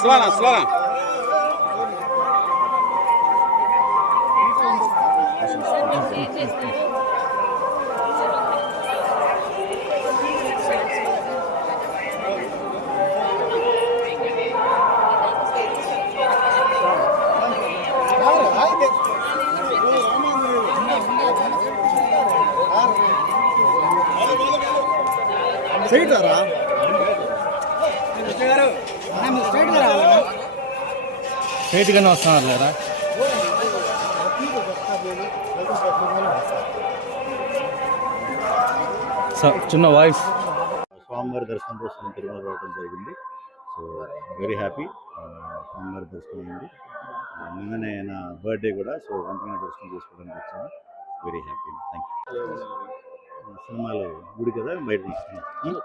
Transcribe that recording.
స్లోనా straight రా straight గానే వస్తున్నారు లేదా చిన్న వాయిస్. స్వామివారి దర్శనం కోసం తిరుమల రావడం జరిగింది. So very happy. స్వామివారి దర్శనం ఉంది. నిన్ననే నా బర్త్డే కూడా. సో వెంటనే దర్శనం చేసుకోవడానికి వచ్చాను. Very happy. Thank you. సినిమాలో గుడి కదా బయట తీసుకున్నాను.